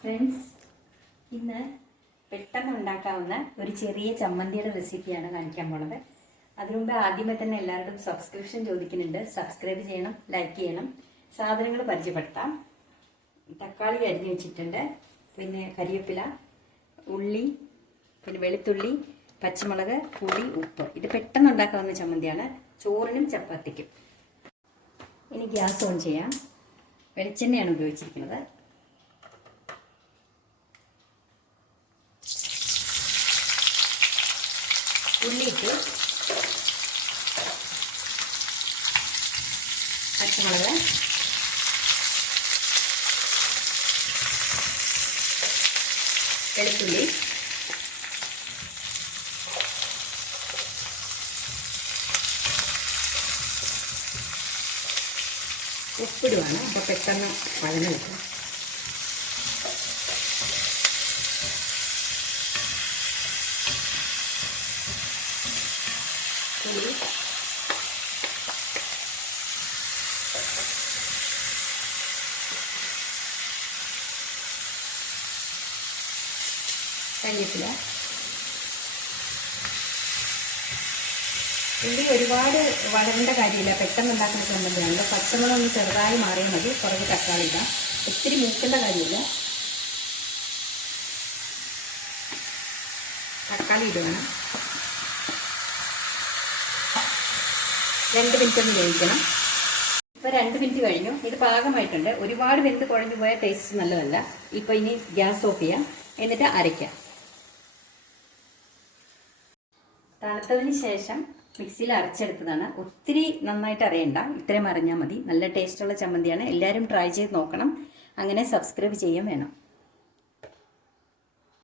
Friends, ഇന്ന് പെട്ടെന്ന് ഉണ്ടാക്കാവുന്ന ഒരു ചെറിയ ചമ്മന്തിയുടെ റെസിപ്പിയാണ് കാണിക്കാൻ പോണത്. അതിനുമുമ്പ് ആദ്യമേ തന്നെ എല്ലാവരോടും സബ്സ്ക്രിപ്ഷൻ ചോദിക്കുന്നുണ്ട്. സബ്സ്ക്രൈബ് ചെയ്യണം, ലൈക്ക് ചെയ്യണം. സാധനങ്ങൾ പരിചയപ്പെടുത്താം. തക്കാളി അരിഞ്ഞു വെച്ചിട്ടുണ്ട്, പിന്നെ കരിവേപ്പില, ഉള്ളി, പിന്നെ വെളുത്തുള്ളി, പച്ചമുളക്, പുളി, ഉപ്പ്. ഇത് പെട്ടെന്ന് ഉണ്ടാക്കാവുന്ന ചമ്മന്തിയാണ്, ചോറിനും ചപ്പാത്തിക്കും. ഇനി ഗ്യാസ് ഓൺ ചെയ്യാം. വെളിച്ചെണ്ണയാണ് ഉപയോഗിച്ചിരിക്കുന്നത്. ഉള്ളിയിട്ട് പച്ചമുളക്, വെളുത്തുള്ളി, ഉപ്പിടുവാണ്. അപ്പോൾ പെട്ടെന്ന് വഴന്ന് കിട്ടും. പുളി, കരിവേപ്പില. ഉള്ളി ഒരുപാട് വളരേണ്ട കാര്യമില്ല, പെട്ടെന്ന് ഉണ്ടാക്കുന്ന ചമ്മന്തിയാണല്ലോ. പച്ചമുളക് ഒന്ന് ചെറുതായി മാറിയാൽ മതി. കുറച്ച് തക്കാളി ഇടാം. ഒത്തിരി മൂക്കേണ്ട കാര്യമില്ല. തക്കാളി ഇടണം. 2 മിനിറ്റ് ഒന്ന് വേവിക്കണം. ഇപ്പോൾ 2 മിനിറ്റ് കഴിഞ്ഞു. ഇത് പാകമായിട്ടുണ്ട്. ഒരുപാട് വെന്ത് കുഴഞ്ഞു പോയ ടേസ്റ്റ് നല്ലതല്ല. ഇപ്പോൾ ഇനി ഗ്യാസ് ഓഫ് ചെയ്യാം, എന്നിട്ട് അരയ്ക്കാം. തണുത്തതിന് ശേഷം മിക്സിയിൽ അരച്ചെടുത്തതാണ്. ഒത്തിരി നന്നായിട്ട് അരയണ്ട, ഇത്രയും അരഞ്ഞാൽ മതി. നല്ല ടേസ്റ്റുള്ള ചമ്മന്തിയാണ്. എല്ലാവരും ട്രൈ ചെയ്ത് നോക്കണം. അങ്ങനെ സബ്സ്ക്രൈബ് ചെയ്യാൻ വേണം.